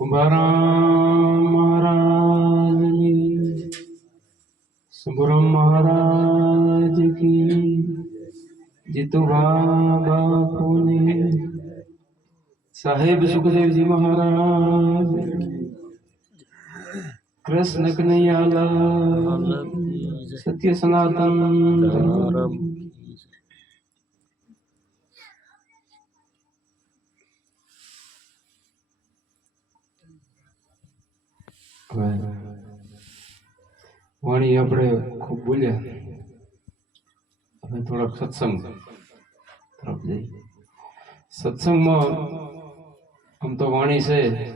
કુંભારામ મહારાજની સુભરમ મહારાજ કી જીતુભા બાપુને સાહેબ સુખદેવજી મહારાજ કૃષ્ણ કનૈયાલાલ સત્ય સનાતન ધર્મ. હવે વાણી આપણે ખૂબ બોલ્યા. હવે થોડાક સત્સંગ તરફ જઈએ. સત્સંગમાં આમ તો વાણી છે,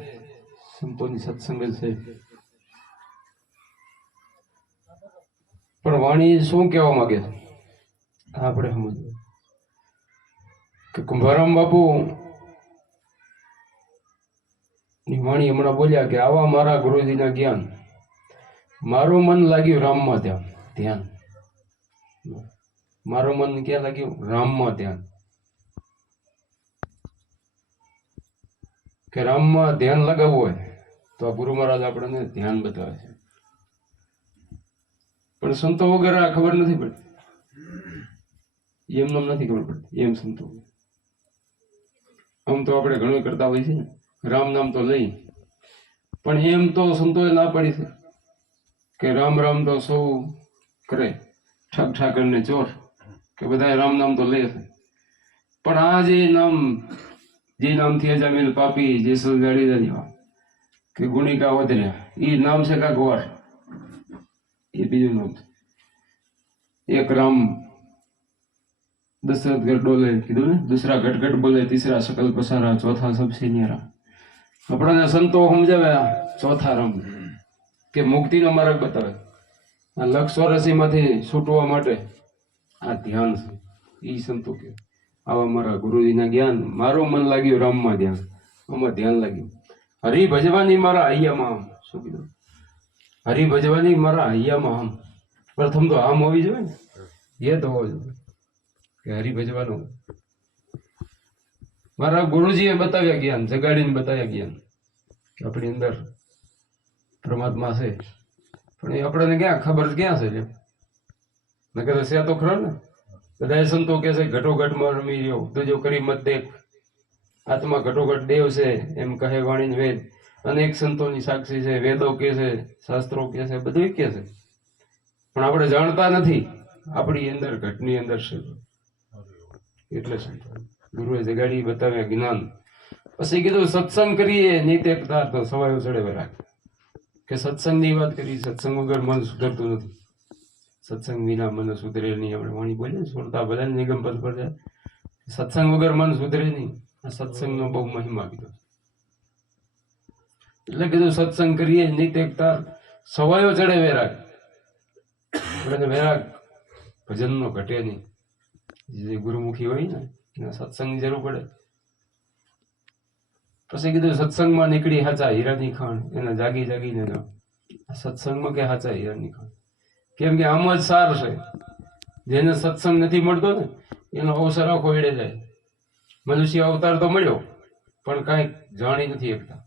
સંતોની સત્સંગ છે. પણ વાણી શું કહેવા માંગે? આપણે સમજવું કે કુંભારામ બાપુ વાણી હમણાં બોલ્યા કે, આવા મારા ગુરુજીના જ્ઞાન. મારું મન લાગ્યું રામમાં ધ્યાન ધ્યાન. મારું મન ક્યાં લાગ્યું? રામમાં ધ્યાન. કે રામમાં ધ્યાન લગાવવું હોય, તો આ ગુરુ મહારાજ આપણને ધ્યાન બતાવે છે. પણ સંતો વગર આ ખબર નથી પડતી. એમ નામ નથી ખબર પડતી, એમ સંતો. આમ તો આપણે ઘણું કરતા હોઈએ છીએ ને. રામ નામ તો લઈ પણ એમ તો સંતોએ ના પાડી છે કે રામ રામ તો સૌ કરે ઠગ ઠાકર ને ચોર કે બધા રામ નામ તો લે છે પણ આ જે નામ જે નામથી અજામેલ પાપી જેસલ જાડેજા જેવા કે ગુણિકા વધર્યા એ નામ છે કાંક વાર એ બીજું નામ છે એક રામ દશરથ ગઢ ડોલે કીધું ને દૂસરા ગટ ગટ બોલે તીસરા શકલ પસારા ચોથા સબસે ન્યારા આપણને સંતો સમજાવે ચોથા રમ કે મુક્તિનો માર્ગ બતાવે. આ લક્ષ ચોરાસીમાંથી છૂટવા માટે આ ધ્યાન છે. એ સંતો કે, આવા મારા ગુરુજીના જ્ઞાન, મારું મન લાગ્યું રામમાં ધ્યાન. આમાં ધ્યાન લાગ્યું. હરિ ભજવાની મારા હૈયામાં આમ, શું કીધું? હરિ ભજવાની મારા હૈયામાં આમ. પ્રથમ તો આમ હોવી જોઈએ ને. એ તો હોવો જોઈએ. કે હરિ ભજવાનું મારા ગુરુજીએ બતાવ્યા જ્ઞાન જગાડીને બતાવ્યા જ્ઞાન આપણી અંદર પરમાત્મા છે. પણ એ આપણને ક્યાં ખબર ક્યાં છે? નકર છે તો ખરો ને? બધા સંતો કે છે ઘટોઘટમાં રમી રહ્યો તુજો કરી મત દેખ. આત્મા ઘટોઘટ દેવ છે, એમ કહે વાણી વેદ. અનેક સંતોની સાક્ષી છે, વેદો કે છે, શાસ્ત્રો કે છે બધું કે છે. પણ આપણે જાણતા નથી, આપણી અંદર, ઘટની અંદર છે. એટલે સંતો. ગુરુએ જગાડી બતાવ્યા જ્ઞાન. પછી કીધું, સત્સંગ કરીએ. નહીં તે તો સવાયો ચડે વરાગ કે સત્સંગની વાત કરી, સત્સંગ વગર મન સુધરતું નથી. સત્સંગ વિના મન સુધરે નહીં. આપણે વાણી બોલીએ સુરતા બધા નિગમ પદ પર જાય. સત્સંગ વગર મન સુધરે નહીં. આ સત્સંગનો બહુ મહિમા કીધો. એટલે કીધું, સત્સંગ કરીએ. નીત એકતા સવાયો ચડે વૈરાગ આપણે વૈરાગ ભજનનો ઘટે નહીં. જે ગુરુમુખી હોય ને સત્સંગની જરૂર પડે. પછી કીધું સત્સંગમાં નીકળી હાચા હીરાની ખાણ. એને જાગી જાગીને સત્સંગમાં કે હાચા હીરાની ખાણ? કેમ કે આમ જ સાર છે. જેને સત્સંગ નથી મળતો ને, એનો અવસર આખો એડે જાય. મનુષ્ય અવતાર તો મળ્યો, પણ કાંઈક જાણી નથી એકતા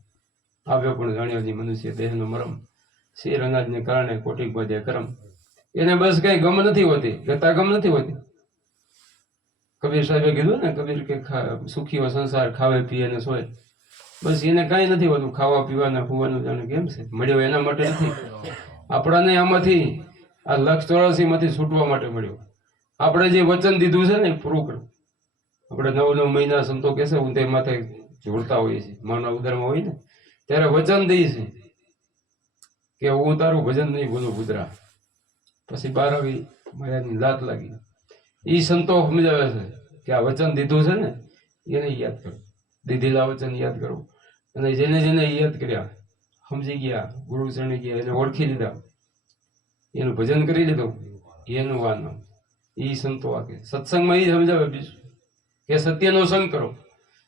આવ્યો પણ જાણ્યો નહીં મનુષ્ય દેહનો મરમ. શેર અનાજને કારણે કોટી બધે કરમ. એને બસ કઈ ગમ નથી હોતી ગતા ગમ નથી હોતી. કબીર સાહેબે કીધું ને, કબીર કે ખા- સુખી હો સંસાર ખાવે, પીએ ને સોય. બસ એને કાંઈ નથી હોતું ખાવા, પીવાના પીવાનું જાણે કેમ છે? મળ્યો એના માટે નથી. આપણાને આમાંથી આ લક્ષ ચોરાસી માંથી છૂટવા માટે મળ્યો. આપણે જે વચન દીધું છે ને પૂરું આપણે નવ નવ મહિના સંતો કહેશે તે માથે જોડતા હોઈએ છીએ. માનવ ઉદરમાં હોય ને, ત્યારે વચન દઈએ છીએ કે હું તારું ભજન નહીં બોલું કુતરા પછી બાર આવી લાત લાગી. ઈ સંતો સમજાવે છે કે આ વચન દીધું છે ને, એને યાદ કરો. દીધેલા વચન યાદ કરો. અને જેને જેને યાદ કર્યા, સમજી ગયા, ગુરુ ચરણે ગયા, એને ઓળખી લીધા. એનું ભજન કરી લીધું. એનું વાન એ સંતો આ કે સત્સંગમાં એ સમજાવે બીજું. કે સત્યનો સંગ કરો.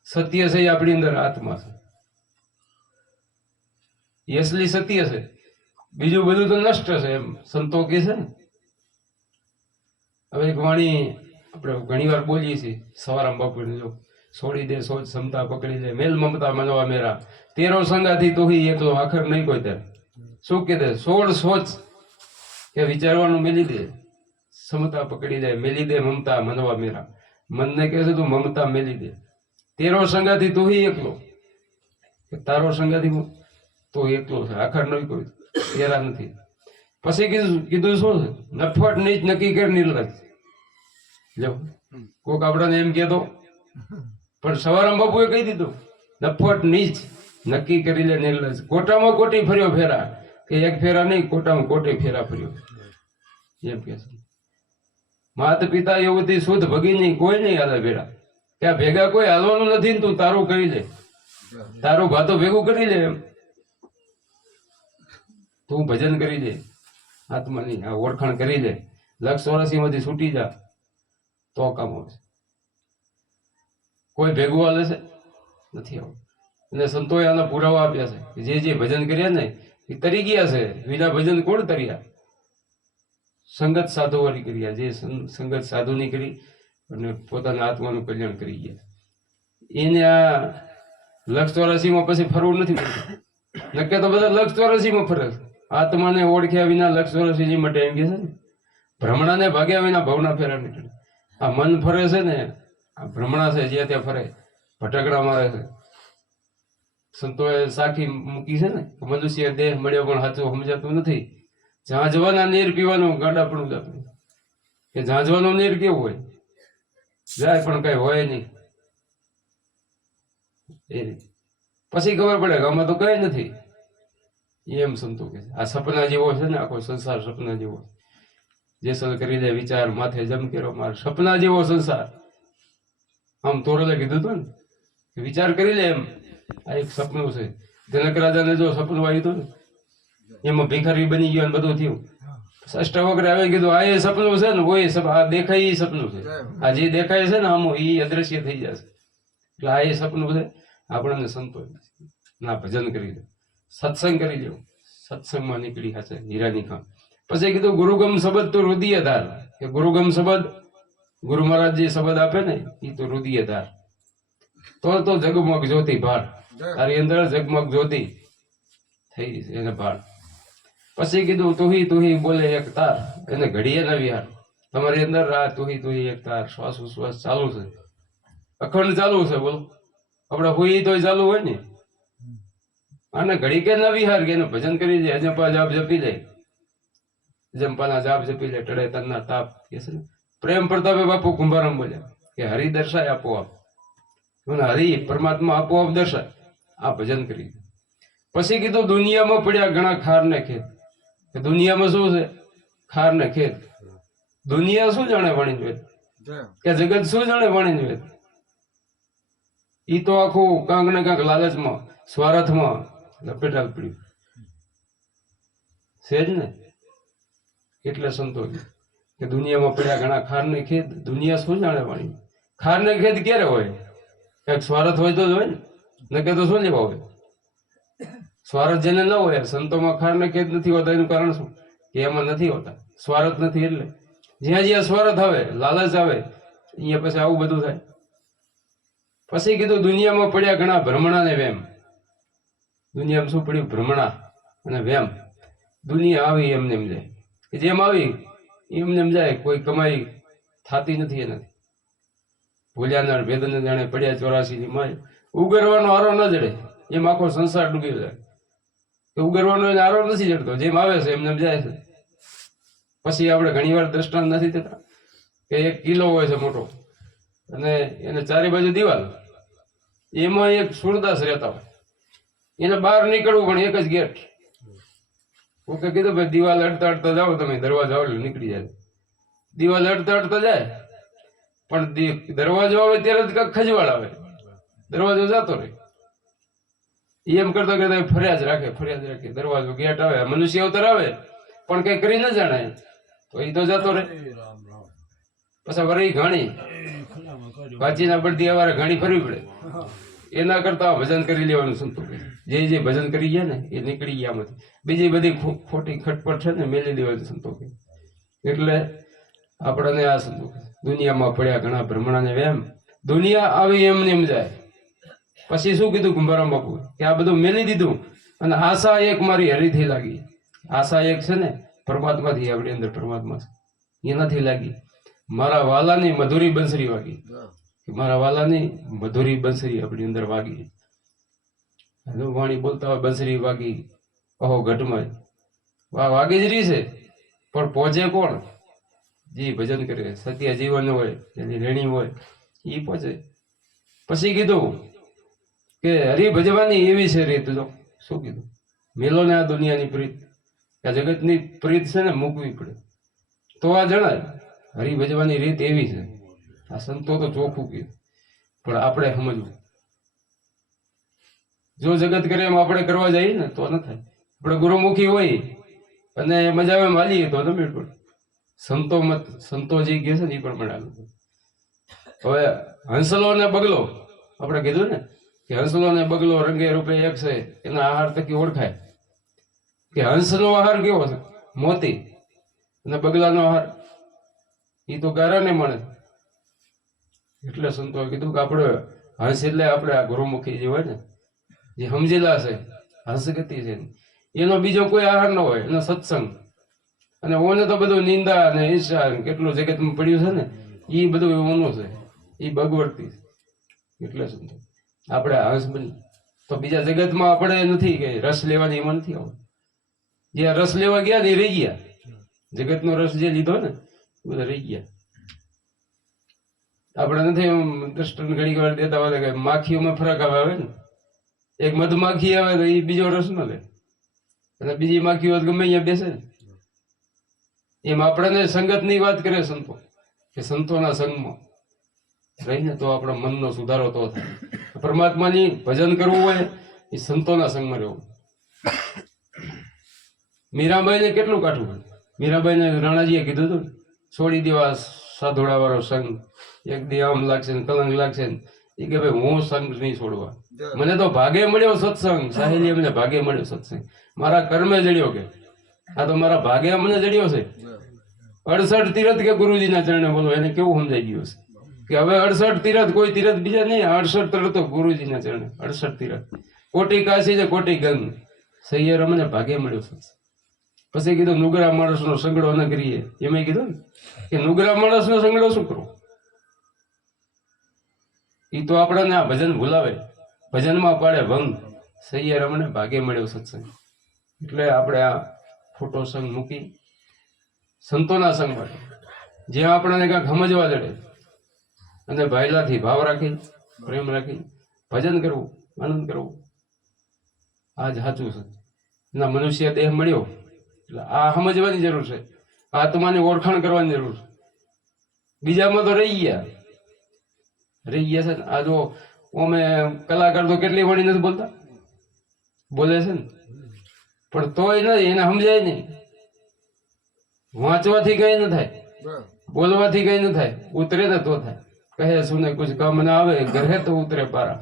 સત્ય છે એ આપણી અંદર આત્મા છે. એ અસલી સત્ય છે. બીજું બધું તો નષ્ટ છે એમ. સંતો કે છે ને હવે એક વાણી આપણે ઘણી વાર બોલીએ છીએ, સવારમાં બાપુને જો છોડી દે સોચ ક્ષમતા પકડી લે, મેલ મમતા મનવા મેરા, તેરો સંગાથી તો એકલો આખર નહીં કોઈ ત્યારે શું કે દે સોળ સોચ કે વિચારવાનું મેલી દે ક્ષમતા પકડી લે, મેલી દે મમતા મનવા મેરા. મનને કહે છે તું મમતા મેલી દે. તેરો સંગાથી તું એકલો. તારો સંગાથી તો એકલો છે. આખર નહીં કોઈ. તેરા નથી. પછી કીધું કીધું શું? નફટ નીચ નક્કી કર નિર્લજ જો કોક આપણાને એમ કહેતો. પણ સવારમ બાપુએ કહી દીધું નફટ નીચ નક્કી કરી લે નિર્લજ કોટામાં કોટી ફર્યો ફેરા. કે એક ફેરા નહીં કોટામાં કોટી ફેરા ફર્યો. એમ કે છે. માત પિતા યુવતી શુદ્ધ ભગી નહીં કોઈ નહીં હાલે ભેડા ત્યાં ભેગા કોઈ હાલવાનું નથી ને તું તારું કરી લે. તારું ભાતો ભેગું કરી લે એમ. તું ભજન કરી લે. આત્માની આ ઓળખાણ કરી લે લક્ષ ચોરાસી માંથી છૂટી જા. તો કામ આવશે. કોઈ ભેગું હાલે છે? નથી આવું અને સંતોએ આના પુરાવા આપ્યા છે જે જે ભજન કર્યા ને, એ તરી ગયા છે. વિના ભજન કોણ તર્યા સંગત સાધુ વાળી કર્યા જે સંગત સાધુની કરી અને પોતાના આત્માનું કલ્યાણ કરી ગયા. એને આ લક્ષ ચોરાસીમાં પછી ફરવું નથી પડતું. નક્કે તો બધા લક્ષ ચોરાસીમાં ફરે છે. આત્માને ઓળખ્યા વિના લક્ષ ચોરાસી માટે એમ કે છે ને, ભ્રમણાને ભાગ્યા વિના ભવના ફેરા નીકળે. આ મન ફરે છે ને, આ ભ્રમણા છે, જ્યાં ત્યાં ફરે ભટકડા મારે છે. સંતોએ સાખી મૂકી છે ને મનુષ્ય દેહ મળ્યો પણ સાચું સમજાતું નથી. ઝાંઝવાના નીર પીવાનું ગાડા પણ જતું કે ઝાંઝવાનું નીર કેવું હોય? જાય પણ કઈ હોય નહીં. એ પછી ખબર પડે કે આમાં તો કઈ નથી. એમ સંતો કે આ સપના જેવો છે ને આખો સંસાર સપના જેવો જેસલ કરી દે વિચાર માથે જમ કેરો માર સપના જેવો સંસાર. આમ તોરલે કીધું હતું ને વિચાર કરી લે એમ. આ એક સપનું છે. જનક રાજાને જો સપનું આવ્યું હતું ને એમાં ભિખારી બની ગયો બધું થયું. અષ્ટાવક્ર આવે કીધું આ એ સપનું છે ને કોઈ આ દેખાય એ સપનું છે. આ જે દેખાય છે ને આમ એ અદ્રશ્ય થઈ જશે. એટલે આ એ સપનું છે. આપણને સંતોષ ના ભજન કરી લે સત્સંગ કરી લેવું સત્સંગમાં નીકળી હશે હીરાની ખાન પછી કીધું ગુરુગમ શબ્દ તો રુદિય ધાર. કે ગુરુગમ શબ્દ ગુરુ મહારાજ જે શબ્દ આપે ને એ તો રુદિય ધાર. તો તો જગમગ જ્યોતિ ભાર તારી અંદર જગમગ જ્યોતિ થઈ છે એને ભાર પછી કીધું તુહી તુહી બોલે એક તાર. એને ઘડીએ ન વિહાર. તમારી અંદર આ તુહી તુહી એક તાર. શ્વાસ ઉશ્વાસ ચાલુ છે. અખંડ ચાલુ છે બોલો. આપણે હોય તો ચાલુ હોય ને. અને ઘડી કે નવી હાર કે ભજન કરી દે અજંપા જાપ જપી લે. અજંપાના જાપ જપી લે ટળે તનના તાપ કે છે પ્રેમ પ્રતાપે બાપુ કુંભારામ બોલ્યા. કે હરિ દર્શાય આપોઆપ. મને હરિ પરમાત્મા આપોઆપ દર્શાય. આ ભજન કરી પછી કીધું દુનિયામાં પડ્યા ઘણા ખાર ને ખેત કે દુનિયામાં શું છે? ખાર ને ખેત દુનિયા શું જાણે વણી વેદ? કે જગત શું જાણે વણી વેદ? ઈ તો આખું કાંક ને કાંક લાલચમાં સ્વાર્થમાં લપેટા પડ્યું છે જ ને? એટલે સંતોષ. કે દુનિયામાં પડ્યા ઘણા ખાર ને ખેત, દુનિયા શું જાણે વાણી? ખાર ને ખેત ક્યારે હોય? કંઈક સ્વાર્થ હોય તો જ હોય ને? નકે તો શું લેવા હોય? સ્વાર્થ જેને ન હોય, સંતોમાં ખાર ને ખેત નથી હોતા, એનું કારણ શું? કે એમાં નથી હોતા. સ્વાર્થ નથી એટલે. જ્યાં જ્યાં સ્વાર્થ આવે, લાલચ આવે, અહીંયા પછી આવું બધું થાય. પછી કીધું, દુનિયામાં પડ્યા ઘણા ભ્રમણા ને વેમ. દુનિયામાં શું પડ્યું ભ્રમણા અને વેમ. દુનિયા આવી એમને એમ જાય. કે જેમ આવી, એમને એમ જાય, કોઈ કમાઈ થાતી નથી એનાથી. ભૂલ્યાના વેદને જાણે પડ્યા ચોરાસીની માય. ઉગરવાનો આરો ન જડે, એમ આખો સંસાર ડૂબી જાય. તો ઉગરવાનો આરો નથી જડતો, જેમ આવે છે એમને એમ જાય છે. પછી આપણે ઘણીવાર દ્રષ્ટાંત નથી થતા કે એક કિલ્લો હોય છે મોટો, અને એને ચારે બાજુ દિવાલ. એમાં એક સુરદાસ રહેતા હોય. એને બહાર નીકળવું પણ એક જ ગેટ હું તો કીધું ભાઈ દિવાલ અડતા અડતા જાઓ તમે દરવાજો આવે નીકળી જાય. દિવાલ અડતા અડતા જાય પણ દરવાજો આવે ત્યારે જ કાંઈક ખજવાળ આવે. દરવાજો જતો રહે. એમ કરતો કરતા ફરિયાદ રાખે ફરિયાદ રાખે. દરવાજો ગેટ આવે મનુષ્ય અવતાર આવે પણ કઈ કરી ન જાણે તો એ તો જતો રહે. પછી વરી ઘણી. વાંચીના પડતી અવારે ઘણી ફરવી પડે. એના કરતા ભજન કરી લેવાનું સંતો. જે જે ભજન કરી ગયા ને એ નીકળી ગયા માંથી બીજી બધી ખોટી ખટપટ છે ને મેલી દેવાની સંતો એટલે આપણને આ સંતો દુનિયામાં પડ્યા ઘણા ભ્રમણાને વેમ. દુનિયા આવી એમને એમ જાય. પછી શું કીધું કુંભારામ બાપુ કે આ બધું મેલી દીધું અને આશા એક મારી હરીથી લાગી. આશા એક છે ને પરમાત્માથી આપણી અંદર પરમાત્મા છે. એનાથી લાગી. મારા વાલાની મધુરી બંસરી વાગી. મારા વાલાની મધુરી બંસરી આપણી અંદર વાગી. વાણી બોલતા હોય બંસરી વાગી કહો ઘટમાં. વાહ, વાગી જ રહી છે. પણ પહોંચે કોણ? જે, ભજન કરે. સત્ય જીવન હોય, એની રેણી હોય એ પહોંચે પછી કીધું કે હરિ ભજવાની એવી છે રીત. તો શું કીધું? મેલો ને આ દુનિયાની પ્રીત. આ જગતની પ્રીત છે ને, મૂકવી પડે. તો આ જણાય, હરિ ભજવાની રીત એવી છે. આ સંતો તો ચોખ્ખું કીધું. પણ આપણે સમજવું. જો જગત કરે એમ આપણે કરવા જઈએ ને, તો ન થાય. આપણે ગુરુમુખી હોય અને મજા આવે માલીએ તો તમે પણ સંતો મત, સંતો જે કહે છે ને એ પણ મળે હવે હંસલો ને બગલો, આપણે કીધું ને, કે હંસલો ને બગલો રંગે રૂપે એક છે, એના આહાર થકી ઓળખાય. કે હંસનો આહાર કેવો છે? મોતી. અને બગલાનો આહાર એ તો ગારાને મળે. એટલે સંતો કીધું કે આપણે હંસ એટલે આપણે આ ગુરુમુખી જે હોય ને જે સમજેલા છે હસગતિ છે. એનો બીજો કોઈ આહાર ન હોય, એનો સત્સંગ. અને ઓને તો બધું નિંદા અને ઈર્ષા કેટલું જગતમાં પડ્યું છે ને એ બધું ઓનું છે. એ ભગવડતી એટલે શું આપણે હંસ બની, તો બીજા જગતમાં આપણે નથી કે રસ લેવાની એમાં નથી આવું જે રસ લેવા ગયા ને એ રહી ગયા. જગતનો રસ જે લીધો ને એ બધા રહી ગયા. આપણે નથી એમ દ્રષ્ટાંત ઘણી વાર દેતા હોય કે માખીઓમાં ફરક આવે ને. એક મધમાખી આવે તો એ બીજો રસ ન લે. અને બીજી માખી હોય ગમે અહીંયા બેસે એમ આપણને સંગતની વાત કરે સંતો, કે સંતોના સંગમાં. રહીને તો આપણા મનનો સુધારો તો થાય. પરમાત્માની ભજન કરવું હોય, એ સંતોના સંગમાં રહેવું. મીરાબાઈને કેટલું કાઢવું મીરાબાઈને રાણાજીએ કીધું હતું છોડી દેવા સાધોડા વાળો સંગ, એક દી આમ લાગશે ને, કલંક લાગશે ને. એ કે ભાઈ હું સંગ નહીં છોડવા. મને તો ભાગે મળ્યો સત્સંગ. સાહેલી અમને ભાગે મળ્યો સત્સંગ. મારા કર્મે જડ્યો કે. આ તો મારા ભાગે મને જડ્યો છે. અડસઠ તીરથ કે ગુરુજીના ચરણે બોલો, એને કેવું સમજાઈ ગયું છે કે હવે અડસઠ તીરથ, કોઈ તીરથ બીજા નહીં, અડસઠ તીરથ તો ગુરુજીના ચરણે. અડસઠ તીરથ. કોટી કાશી છે, કોટી ગંગ. સૈયર અમને ભાગે મળ્યો સત્સંગ. પછી કીધું, નુગરા માણસનો સંગડો ન કરીએ. એમાં કીધું ને, કે નુગરા માણસનો સંગડો શું કરવો એ તો આપણને આ ભજન ભૂલાવે. ભજનમાં પાડે ભંગ સૈયર અમને ભાગે મળ્યો સત્સંગ. એટલે આપણે આ ખોટો સંગ મૂકી સંતોના સંગ મળે. જ્યાં આપણને કાંઈક સમજવા જડે, અને ભાઈલાથી ભાવ રાખી, પ્રેમ રાખી, ભજન કરવું, આનંદ કરવું, આ જ સાચું છે. ના મનુષ્ય દેહ મળ્યો, એટલે આ સમજવાની જરૂર છે. આત્માની ઓળખાણ કરવાની જરૂર છે. બીજામાં તો રહી ગયા. રહી ગયા છે આ જો અમે કલાકાર તો કેટલી વાણી નથી બોલતા? બોલે છે ને. પણ તોય નહીં એને સમજાય નહીં. વાંચવાથી કઈ ન થાય. બોલવાથી કઈ ન થાય. ઉતરે ને તો થાય. કહે સુને કુછ કામ ના આવે ગ્રહે તો ઉતરે પારા.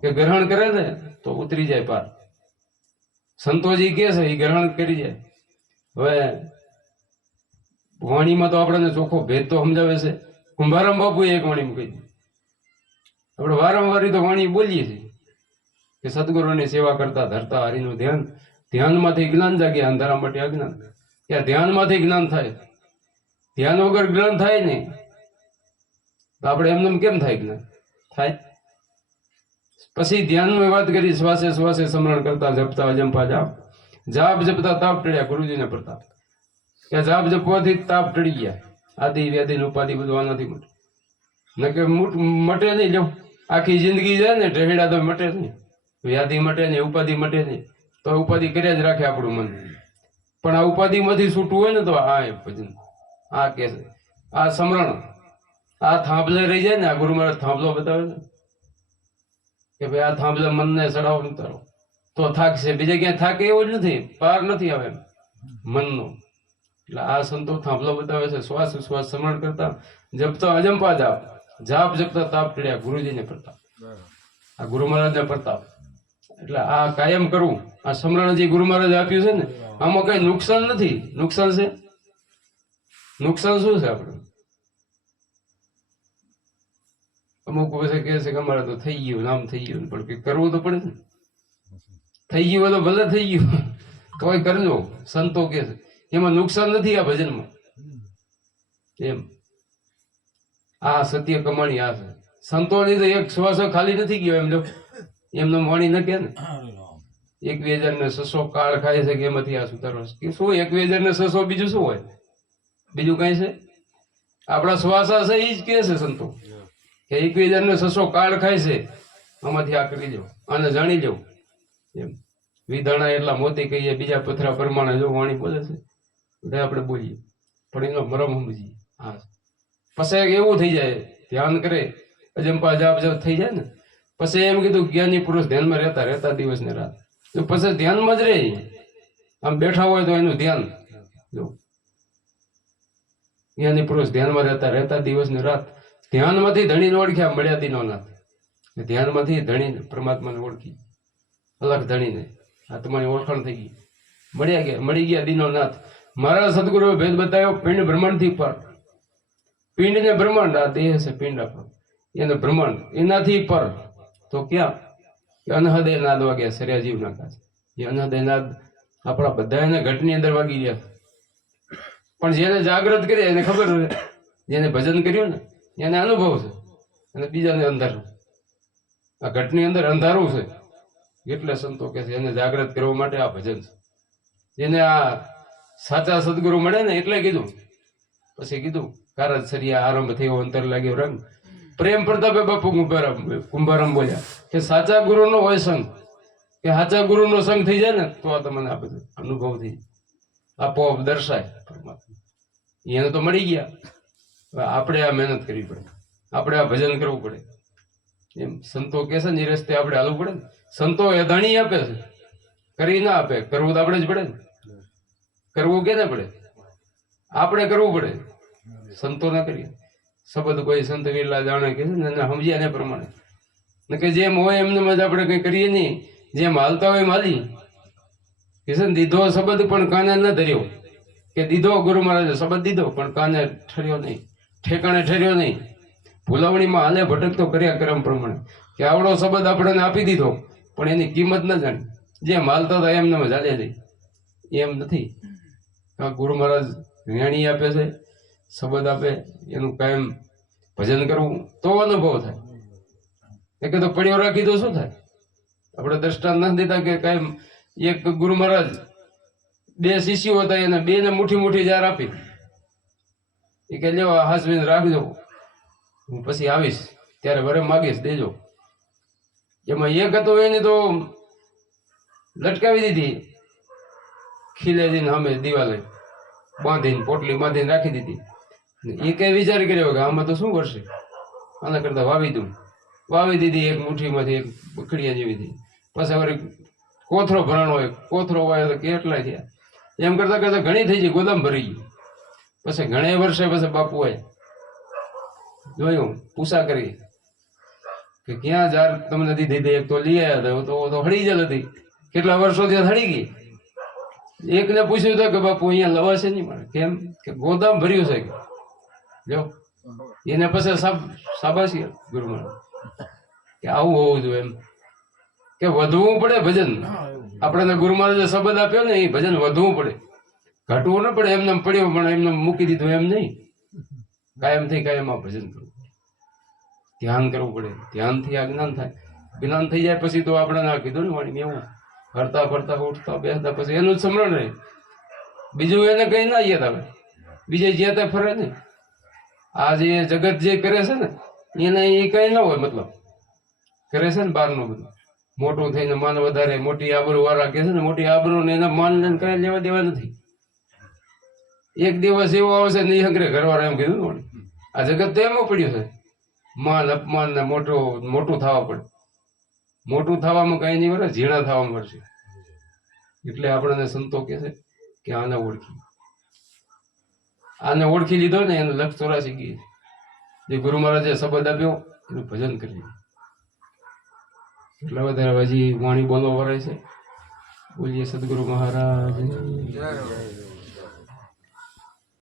કે ગ્રહણ કરે ને તો ઉતરી જાય પાર. સંતોજી કે છે એ ગ્રહણ કરી જાય. હવે વાણીમાં તો આપણને ચોખ્ખો ભેદ તો સમજાવે છે. કુંભારામ બાપુ એક વાણી કહી દીધી આપણે વારંવાર તો વાણી બોલીએ છીએ કે સદગુરુની સેવા કરતા ધરતા હરિનું ધ્યાન, ધ્યાનમાંથી જ્ઞાન જાગે અંધારા માટે અજ્ઞાન. કે ધ્યાનમાંથી જ્ઞાન થાય. ધ્યાન વગર જ્ઞાન થાય નહીં. તો આપણે એમને કેમ થાય જ્ઞાન? થાય. પછી ધ્યાનમાં વાત કરી, શ્વાસે શ્વાસે સ્મરણ કરતા જપતા, અજંપા જાપ. જાપ જપતા તાપ ટળ્યા, ગુરુજીને પ્રતાપ. કે જાપ જપવાથી તાપ ટળી ગયા. આદિ વ્યાધિ ઉપાધિ બધું આનાથી મટે ન કે મટે નહીં જો. આખી જિંદગી જાય ને ઢહેડા તો મટે નહીં. વ્યાધિ મટે નહીં, ઉપાધિ મટે નહીં. તો ઉપાધિ કર્યા જ રાખે આપણું મન. પણ આ ઉપાધિમાંથી છૂટવું હોય ને તો આ એ ભજન. આ કે આ સમરણ. આ થાંભલે રહી જાય ને, આ ગુરુ મહારાજ થાંભલો બતાવે છે. કે ભાઈ આ થાંભલે મનને સડાવો ઉતારો. તો થાકશે. બીજે ક્યાંય થાકે એવું જ નથી. પાર નથી આવે મનનો. એટલે આ સંતો થાંભલો બતાવે છે. શ્વાસ શ્વાસ સમરણ કરતા જપતા અજંપા જાપ. જાપ જપતા તાપ ચડ્યા, ગુરુજીને પ્રતાપ. આ ગુરુ મહારાજને પ્રતાપ. એટલે આ કાયમ કરવું, આ સમરણ જે ગુરુ મહારાજ આપ્યું છે ને, આમાં કઈ નુકસાન નથી. નુકસાન છે? નુકસાન શું છે આપણે? અમુક પછી કહે છે કે અમારે તો થઈ ગયું, નામ થઈ ગયું, પણ કે કરવું તો પડે ને. થઈ ગયું તો ભલે થઈ ગયું કોઈ કરજો. સંતો કે એમાં નુકસાન નથી આ ભજનમાં. એમ. આ સત્ય કમાણી આ છે. સંતોની તો એક શ્વાસ ખાલી નથી ગયો એમ લોકો એમનો વાણી ન કે ને. એકવીસ હજાર ને સસો કાળ ખાય છે કે એમાંથી આ સુધારો કે શું એકવીસ હજાર ને સસો, બીજું શું હોય? બીજું કઈ છે? આપણા શ્વાસા છે એ જ કે છે સંતો. કે એકવીસ હજાર ને સસો કાળ ખાય છે, આમાંથી આ કરી લો આને જાણી જાઉં એમ. વિધાણા એટલા મોતી કહીએ બીજા પથરા પ્રમાણે જો વાણી બોલે છે એટલે આપણે બોલીએ. પણ એનો મરમ સમજીએ. હા. પછી એવું થઈ જાય, ધ્યાન કરે અજંપા જાપ જાપ થઈ જાય ને, પછી એમ કીધું, જ્ઞાની પુરુષ ધ્યાનમાં રહેતા રહેતા દિવસ ને રાત. તો પછી ધ્યાનમાં જ રહે. આમ બેઠા હોય તો એનું ધ્યાન. જો. જ્ઞાની પુરુષ ધ્યાનમાં રહેતા રહેતા દિવસ ને રાત. ધ્યાનમાંથી ધણીને ઓળખ્યા, મળ્યા દીનો નાથ ધ્યાનમાંથી ધણીને પરમાત્માને ઓળખી. અલગ ધણીને. આત્માની ઓળખાણ થઈ ગઈ. મળ્યા ગયા, મળી ગયા દીનો નાથ મારા સદગુરુએ ભેદ બતાવ્યો, પિંડ બ્રહ્માંડથી પર. પિંડ ને બ્રહ્માંડ, આ દેહ છે પિંડ આપણું. એને બ્રહ્માંડ. એનાથી પર. તો ક્યાં? અનહદય નાદ વાગ્યા સર્યાજીવના કાચ. એ અનહદય નાદ આપણા બધા એને ઘટની અંદર વાગી ગયા. પણ જેને જાગૃત કરી, એને ખબર જેને ભજન કર્યું ને, એને અનુભવ છે. અને બીજાને અંધારું. આ ઘટની અંદર અંધારું છે. એટલે સંતો કે છે, એને જાગૃત કરવા માટે આ ભજન છે. જેને આ સાચા સદગુરુ મળે ને, એટલે કીધું. પછી કીધું કારજ સરિયા આરંભ થયો, અંતર લાગ્યો રંગ. પ્રેમ પ્રતાપે બાપુ કુંભારામ કુંભારામ બોલ્યા કે સાચા ગુરુનો હોય સંગ. કે સાચા ગુરુનો સંગ થઈ જાય ને, તો આ તમને આ બધું અનુભવ થઈ આપોઆપ દર્શાય પરમાત્મા. એને તો મળી ગયા. હવે આપણે આ મહેનત કરવી પડે. આપણે આ ભજન કરવું પડે. એમ સંતો કે છે ને એ રસ્તે આપણે હાલવું પડે ને. સંતો એ ધણી આપે છે. કરી ના આપે. કરવું તો આપણે જ પડે ને. કરવું કે ના પડે? આપણે કરવું પડે. સંતો ના કરીએ શબ્દ કોઈ સંત વિરલા જાણે કે સમજ્યા ને પ્રમાણે. ને કે જેમ હોય એમને જ આપણે કઈ કરીએ નહીં. જેમ હાલતા હોય માલી કિશન દીધો શબ્દ પણ કાને ન ધર્યો. કે દીધો ગુરુ મહારાજે શબ્દ દીધો, પણ કાને ઠર્યો નહીં. ઠેકાણે ઠર્યો નહીં. ભૂલાવણીમાં હાલે ભટકતો કર્યા કરમ પ્રમાણે. કે આવડો શબ્દ આપણને આપી દીધો, પણ એની કિંમત ન જાણી. જેમ હાલતા હતા એમને જ હાલ્યા જાય. એમ નથી. ગુરુ મહારાજ જ્ઞાની આપે છે. શબ્દ આપે, એનું કાયમ ભજન કરવું, તો અનુભવ થાય. કે તો પડ્યો રાખી તો શું થાય? આપણે દ્રષ્ટાંત નથી દેતા કે કાયમ એક ગુરુ મહારાજ, બે શિષ્યો હતા એને બે ને મુઠ્ઠી મુઠ્ઠી જાર આપી. એ કે લેવા હાસવીને રાખજો. હું પછી આવીશ. ત્યારે વરે માગીશ, દેજો. એમાં એક હતો એની તો લટકાવી દીધી. ખીલે દીને અમે દિવાલે બાંધીને, પોટલી બાંધીને રાખી દીધી. એ કઈ વિચાર કર્યો કે આમાં તો શું કરશે? આના કરતા વાવી દઉં. વાવી દીધી એક મુઠ્ઠીમાંથી, એક બકડીયા જેવી હતી. પછી વળી કોથરો ભરાણો હોય, કોથરો હોય તો કેટલા થયા? એમ કરતા કરતા ઘણી થઈ ગઈ, ગોદામ ભરી ગયું. પછી ઘણા વર્ષે પછી બાપુ હોય જોયું, પૂછા કરી. કે ક્યાં જાર તમને દીધી હતી? એક તો લઈ આવ્યા હતા, તો હળી જલ હતી. કેટલા વર્ષો ત્યાં હળી ગઈ? એકને પૂછ્યું હતું કે બાપુ અહીંયા લવાશે નહીં. પણ કેમ? કે ગોદામ ભર્યું છે. જો એને પછી સબ સાબાસી ગુરુ મહારાજ કે આવું હોવું જોઈએ એમ. કે વધવું પડે ભજન. આપણને ગુરુ મહારાજે શબ્દ આપ્યો ને એ ભજન વધવું પડે. ઘટવું ન પડે એમને પડ્યો પણ એમને મૂકી દીધું એમ નહીં. કાયમથી કાયમ આ ભજન કરવું ધ્યાન કરવું પડે. ધ્યાનથી આ જ્ઞાન થાય. જ્ઞાન થઈ જાય પછી તો આપણે ના કીધું ને વાણી એવું. ફરતા ફરતા ઉઠતા બેસતા પછી એનું જ સમરણ રહે. બીજું એને કઈ ના યાદ આવે. બીજે જ્યાં ત્યાં ફરે ને આ જે જગત જે કરે છે ને, એને એ કઈ ના હોય મતલબ. કરે છે ને બહારનું બધું. મોટું થઈને માન વધારે, મોટી આબરૂ વાળા કે છે ને, મોટી આબરૂ ને એના માન ને કઈ લેવા દેવા નથી. એક દિવસ એવો આવશે ને એ હંગરે ઘરવાળા એમ કીધું ને આ જગત તો એમાં પડ્યું છે. માન અપમાન ને મોટું મોટું થવા પડે. મોટું થવામાં કઈ નહીં મળે ઝીણા થવામાં મળશે એટલે આપણને સંતો કે છે કે આને ઓળખી. આને ઓળખી લીધો ને એને લક્ષ ચોરાશી ગઈ જે ગુરુ મહારાજે શબ્દ આપ્યો, એનું ભજન કરી એટલે વધારે હજી વાણી બોલવા વરાય છે. બોલીએ સદગુરુ મહારાજ.